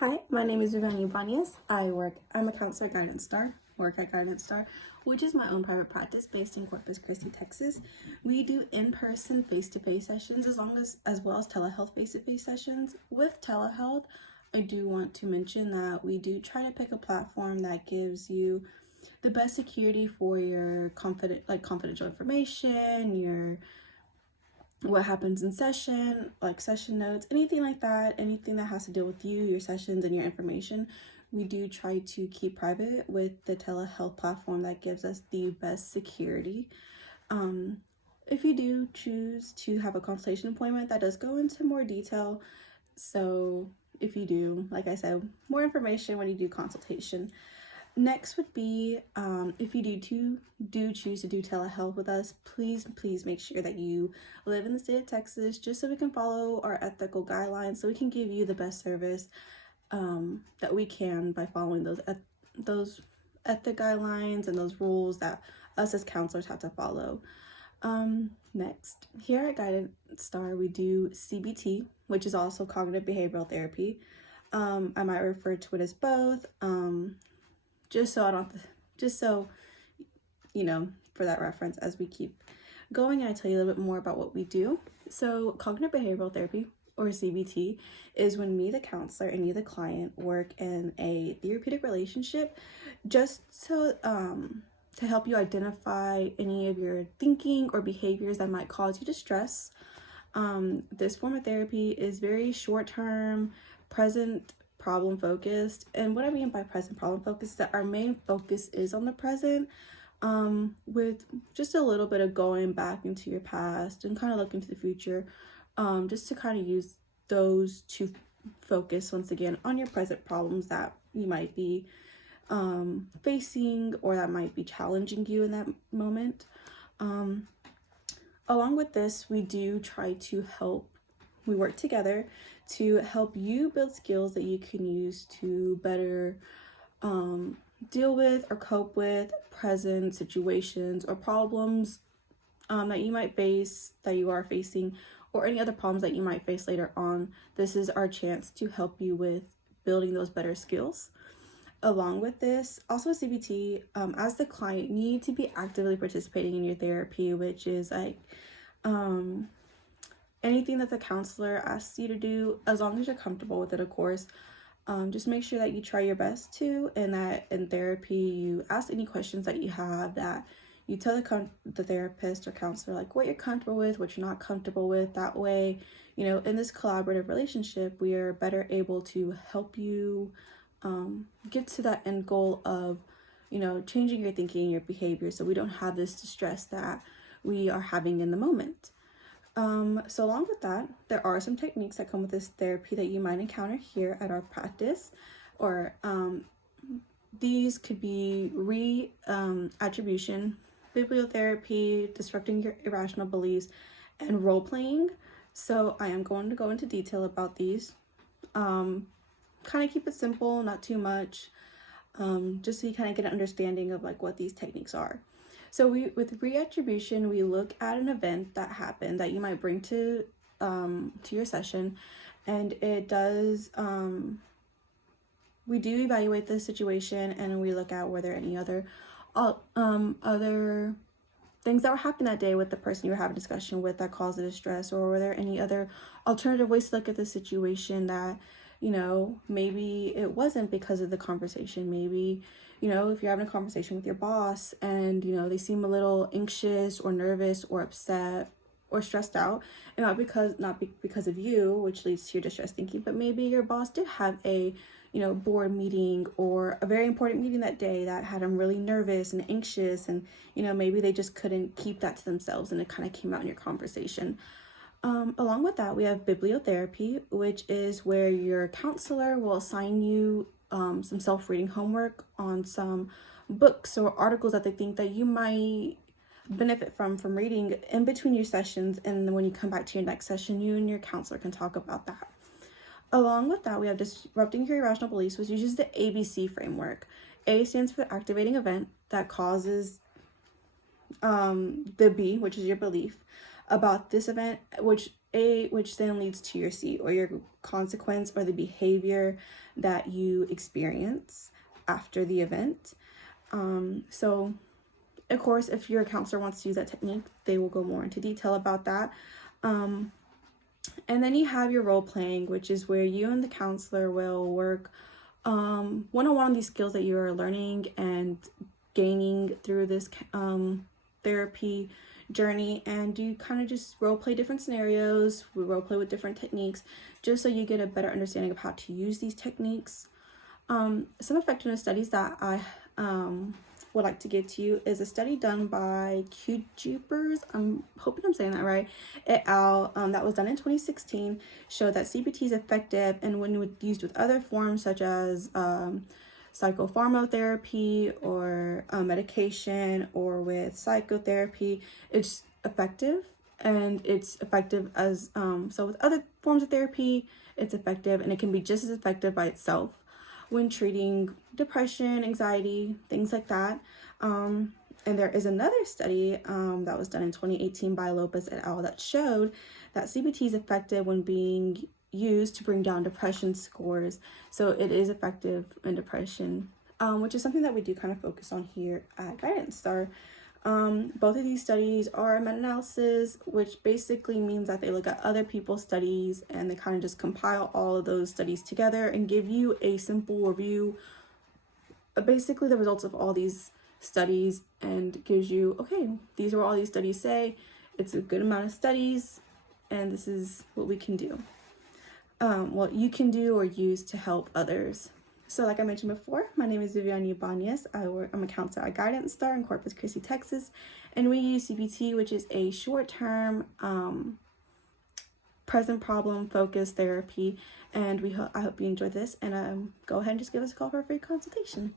Hi, my name is Vivian Ibanez. I'm a counselor at Guidance Star, work at Guidance Star, which is my own private practice based in Corpus Christi, Texas. We do in-person face-to-face sessions as well as telehealth face-to-face sessions. With telehealth, I do want to mention that we do try to pick a platform that gives you the best security for your confidential information, your what happens in session, like session notes, anything like that, anything that has to deal with you, your sessions, and your information. We do try to keep private with the telehealth platform that gives us the best security. If you do choose to have a consultation appointment, that does go into more detail. So if you do, like I said, more information when you do consultation. Next would be if you do choose to do telehealth with us, please make sure that you live in the state of Texas, just so we can follow our ethical guidelines, so we can give you the best service that we can by following those ethic guidelines and those rules that us as counselors have to follow. Next, here at Guidance Star, we do CBT, which is also cognitive behavioral therapy. I might refer to it as both. Just so you know, for that reference as we keep going, and I tell you a little bit more about what we do. So cognitive behavioral therapy, or CBT, is when me, the counselor, and you, the client, work in a therapeutic relationship just to help you identify any of your thinking or behaviors that might cause you distress. This form of therapy is very short-term, present, problem focused. And what I mean by present problem focused is that our main focus is on the present, with just a little bit of going back into your past and kind of looking to the future, just to kind of use those to focus once again on your present problems that you might be facing or that might be challenging you in that moment. Along with this, we work together to help you build skills that you can use to better deal with or cope with present situations or problems that you might face, that you are facing, or any other problems that you might face later on. This is our chance to help you with building those better skills. Along with this, also with CBT, as the client, you need to be actively participating in your therapy, which is like anything that the counselor asks you to do, as long as you're comfortable with it, of course. Just make sure that you try your best to, and that in therapy you ask any questions that you have, that you tell the therapist or counselor like what you're comfortable with, what you're not comfortable with. That way, you know, in this collaborative relationship, we are better able to help you get to that end goal of, you know, changing your thinking and your behavior, so we don't have this distress that we are having in the moment. So along with that, there are some techniques that come with this therapy that you might encounter here at our practice, or these could be attribution, bibliotherapy, disrupting your irrational beliefs, and role playing. So I am going to go into detail about these. Kind of keep it simple, not too much, just so you kind of get an understanding of like what these techniques are. So with reattribution, we look at an event that happened that you might bring to your session, and it does, we do evaluate the situation, and we look at were there any other things that were happening that day with the person you were having a discussion with that caused the distress, or were there any other alternative ways to look at the situation that, you know, maybe it wasn't because of the conversation. Maybe, you know, if you're having a conversation with your boss and, you know, they seem a little anxious or nervous or upset or stressed out, and not because of you, which leads to your distress thinking, but maybe your boss did have a, you know, board meeting or a very important meeting that day that had them really nervous and anxious, and, you know, maybe they just couldn't keep that to themselves and it kind of came out in your conversation. Along with that, we have bibliotherapy, which is where your counselor will assign you some self-reading homework on some books or articles that they think that you might benefit from reading in between your sessions, and then when you come back to your next session, you and your counselor can talk about that. Along with that, we have disrupting your irrational beliefs, which uses the ABC framework. A stands for the activating event that causes the B, which is your belief about this event, which A, which then leads to your C, or your consequence, or the behavior that you experience after the event. So of course, if your counselor wants to use that technique, they will go more into detail about that. And then you have your role playing, which is where you and the counselor will work one-on-one on these skills that you are learning and gaining through this therapy journey, and you kind of just role play different scenarios, we role play with different techniques, just so you get a better understanding of how to use these techniques. Some effectiveness studies that I would like to give to you is a study done by Q-Jupers, I'm hoping I'm saying that right, et al. That was done in 2016, showed that CBT is effective, and when used with other forms such as psychopharmacotherapy or medication, or with psychotherapy, it's effective. And it's effective as so with other forms of therapy, it's effective, and it can be just as effective by itself when treating depression, anxiety, things like that. And there is another study that was done in 2018 by Lopez et al. That showed that CBT is effective when being used to bring down depression scores. So it is effective in depression, which is something that we do kind of focus on here at Guidance Star. Both of these studies are meta-analysis, which basically means that they look at other people's studies and they kind of just compile all of those studies together and give you a simple review of basically the results of all these studies, and gives you, okay, these are what all these studies say, it's a good amount of studies, and this is what we can do, what you can do or use to help others. So like I mentioned before, my name is Viviane Ibanez. I'm a counselor at Guidance Star in Corpus Christi, Texas, and we use CBT, which is a short-term present problem focused therapy, and I hope you enjoyed this, and go ahead and just give us a call for a free consultation.